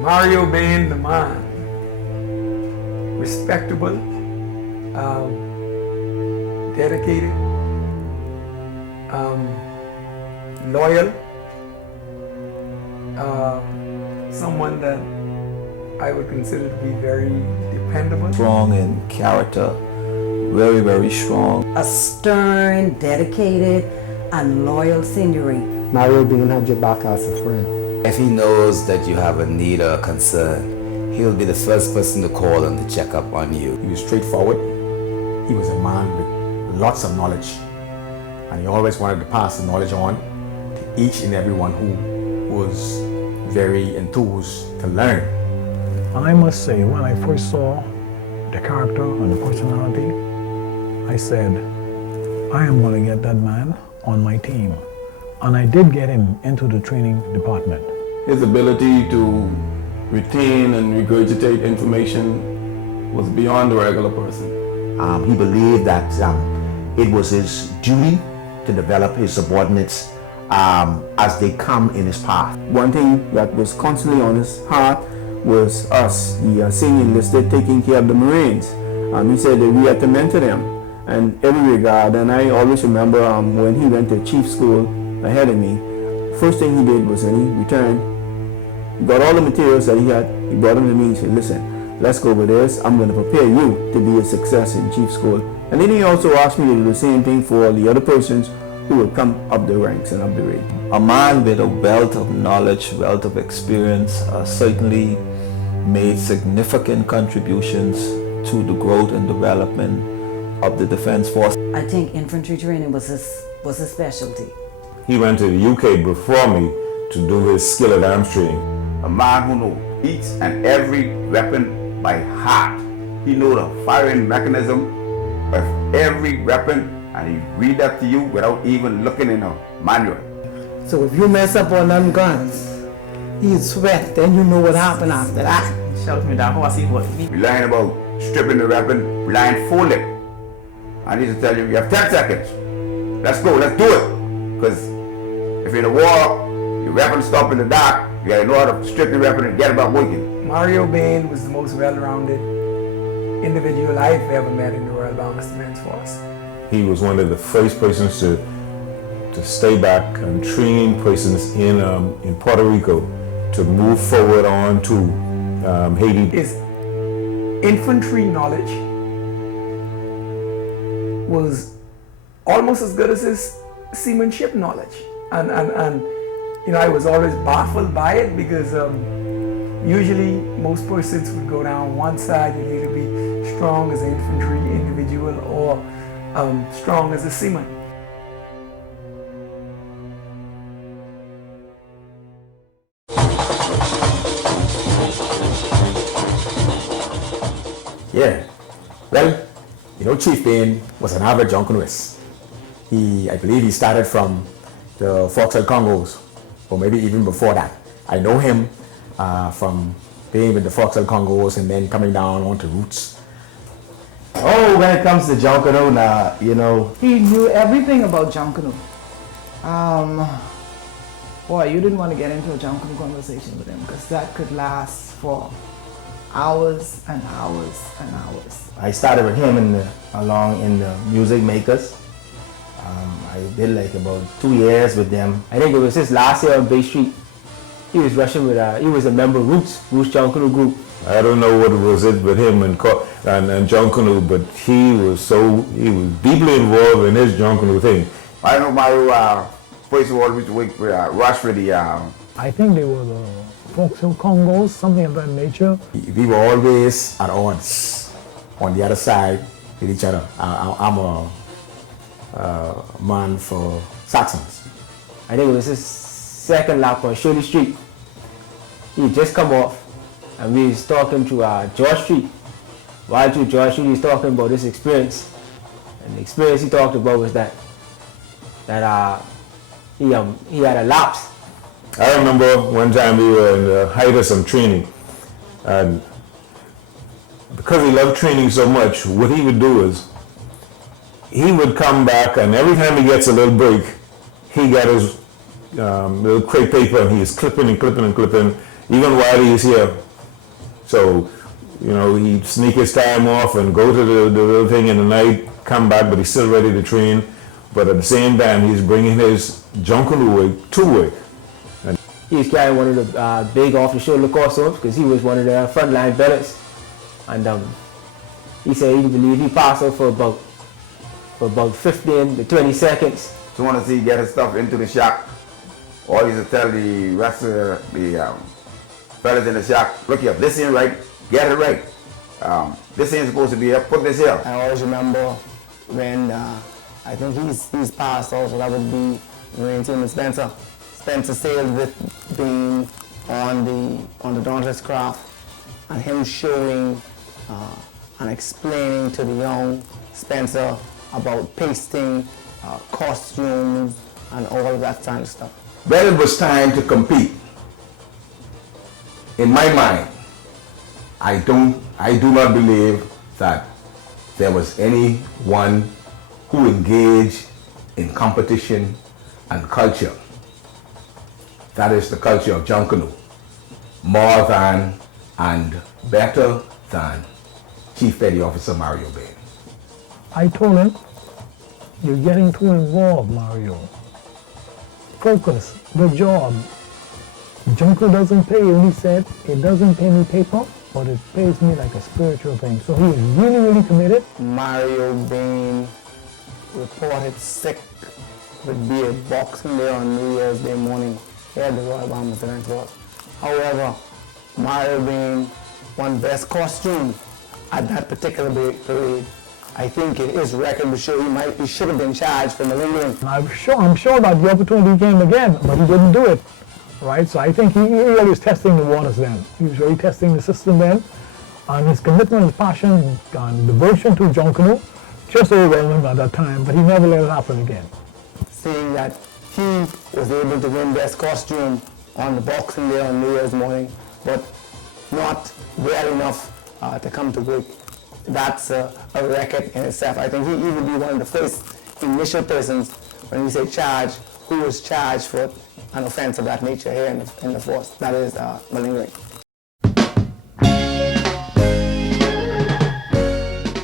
Mario Bain, the man, respectable, dedicated, loyal, someone that I would consider to be very dependable. Strong in character, very, very strong. A stern, dedicated, and loyal senior. Mario Bain had your back as a friend. If he knows that you have a need or a concern, he'll be the first person to call and to check up on you. He was straightforward. He was a man with lots of knowledge, and he always wanted to pass the knowledge on to each and everyone who was very enthused to learn. I must say, when I first saw the character and the personality, I said, I am going to get that man on my team. And I did get him into the training department. His ability to retain and regurgitate information was beyond the regular person. He believed that it was his duty to develop his subordinates as they come in his path. One thing that was constantly on his heart was us, the senior enlisted, taking care of the Marines. He said that we had to mentor them in every regard, and I always remember when he went to chief school ahead of me, first thing he did was when he returned, he got all the materials that he had, he brought them to me and said, listen, let's go over this, I'm going to prepare you to be a success in chief school. And then he also asked me to do the same thing for the other persons who would come up the ranks and up the rate. A man with a wealth of knowledge, wealth of experience, certainly made significant contributions to the growth and development of the Defense Force. I think infantry training was his specialty. He went to the UK before me to do his skill at arms training. A man who knows each and every weapon by heart. He knows the firing mechanism of every weapon, and he read that to you without even looking in a manual. So if you mess up on them guns, you sweat, then you know what happened after that. We learn about stripping the weapon blindfolded. I need to tell you, you have 10 seconds. Let's go, let's do it. Because if you're in a war, your weapon stop in the dark, you gotta know how to strip your weapon and get about working. Mario Bain was the most well-rounded individual I've ever met in the Royal Bahamas Defense Force. He was one of the first persons to stay back and train persons in Puerto Rico to move forward on to Haiti. His infantry knowledge was almost as good as his seamanship knowledge, and you know, I was always baffled by it because usually most persons would go down one side. You'd either be strong as an infantry individual or strong as a seaman. Yeah, well, you know, Chief Bain was an avid junkanoo'r. I believe he started from the Foxtrot Congos, or maybe even before that. I know him from being with the Foxtrot Congos and then coming down onto Roots. Oh, when it comes to junkanoo'r now, you know, he knew everything about junkanoo'r. Boy, you didn't want to get into a junkanoo'r conversation with him because that could last for hours and hours and hours. I started with him along in the Music Makers. I did like about 2 years with them. I think it was his last year on Bay Street. He was rushing with, he was a member of Roots Junkanoo'r group. I don't know what was it with him and junkanoo'r, but he was deeply involved in his junkanoo'r thing. I know Mario, first of all, we used to rush for the... I think they were the Foxtrot Congos, something of that nature. We were always at odds on the other side with each other. I'm a man for Saxons. I think it was his second lap on Shirley Street. He had just come off and we was talking to George Street. While through George Street, he was talking about this experience. And the experience he talked about was that he had a lapse. I remember one time we were in the height of some training, and because he loved training so much, what he would do is he would come back, and every time he gets a little break, he got his little crepe paper and he's clipping and clipping and clipping even while he's here. So, you know, he'd sneak his time off and go to the little thing in the night, come back, but he's still ready to train. But at the same time, he's bringing his junkanoo'r to work. He was carrying one of the big off-the-shoulder costumes because he was one of the frontline veterans. And he said he believed he passed out for about 15 to 20 seconds. So want to see get his stuff into the shack. Or he used to tell the rest of the fellas in the shack, look here, this ain't right, get it right. This ain't supposed to be here, put this here. I always remember when I think he's passed also, that would be Marine Team and Spencer. Spencer sailed with Bain on the Dauntless craft, and him showing and explaining to the young Spencer about pasting, costumes, and all of that kind of stuff. When it was time to compete, in my mind, I do not believe that there was anyone who engaged in competition and culture. That is the culture of junkanoo'r, more than and better than Chief Petty Officer Mario Bain. I told him, you're getting too involved, Mario. Focus, the job. junkanoo'r doesn't pay, and he said, it doesn't pay me paper, but it pays me like a spiritual thing. So he was really, really committed. Mario Bain reported sick with beer Boxing Day on New Year's Day morning. He had the Royal Bombers event for us. However, Mario Bain won best costume at that particular parade. I think it is record to show he should have been charged for malingering. I'm sure that the opportunity came again, but he didn't do it. Right? So I think he really was testing the waters then. He was really testing the system then. And his commitment, his passion, and devotion to junkanoo'r just overwhelmed him at that time, but he never let it happen again. Seeing that he was able to win best costume on the Boxing Day on New Year's morning, but not well enough to come to work. That's a record in itself. I think he would be one of the first initial persons, when we say charge, who was charged for an offense of that nature here in the force. That is malingering.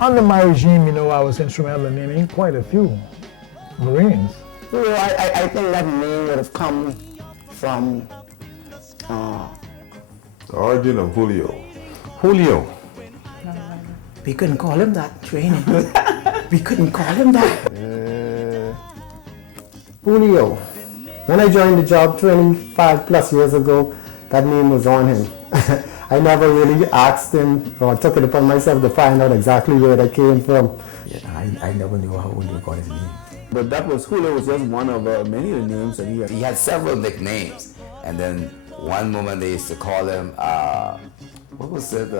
Under my regime, you know, I was instrumental in naming quite a few Marines. You know, I think that name would have come from the origin of Julio. Julio. We couldn't call him that, training. We couldn't call him that. Julio. When I joined the job 25 plus years ago, that name was on him. I never really asked him or took it upon myself to find out exactly where that came from. Yeah, I never knew how Julio got his name. But that was Julio was just one of many of the names that he had. He had several nicknames, and then one moment they used to call him, what was it?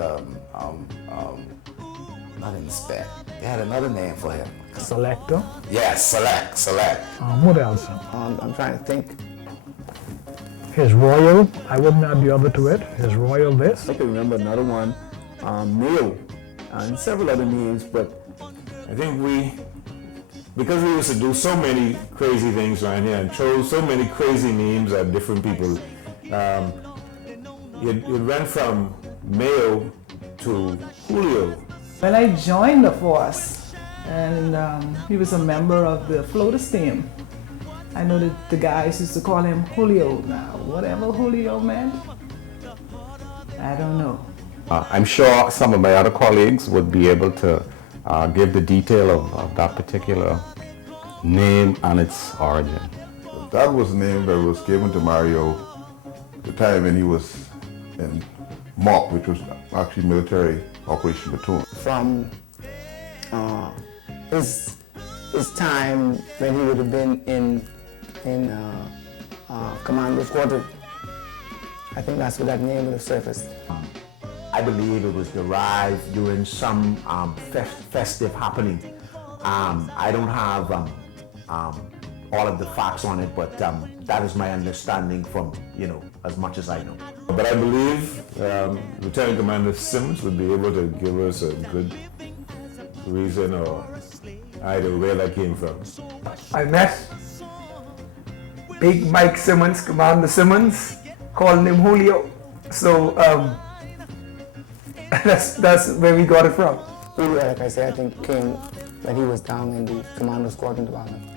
Not Inspect. They had another name for him. Selector? Yes, Select. What else? I'm trying to think. His Royal, I wouldn't add the other to it. His Royal this. I can remember another one, Mail, and several other names, but I think because we used to do so many crazy things around here and chose so many crazy names at different people, it went from Mayo to Julio. When I joined the force, and he was a member of the floaters team, I know that the guys used to call him Julio. Now, whatever Julio meant, I don't know. I'm sure some of my other colleagues would be able to give the detail of that particular name and its origin. That was the name that was given to Mario the time when he was in MOP, which was actually Military Operation Platoon. From his time when he would have been in Commando Squadron, I think that's where that name would have surfaced. I believe it was derived during some festive happening. I don't have all of the facts on it, but that is my understanding from, as much as I know. But I believe Lieutenant Commander Sims would be able to give us a good reason or either where that came from. I met Big Mike Simmons, Commander Simmons, calling him Julio. So that's where we got it from. Julio, like I said, I think came when he was down in the commando squadron department.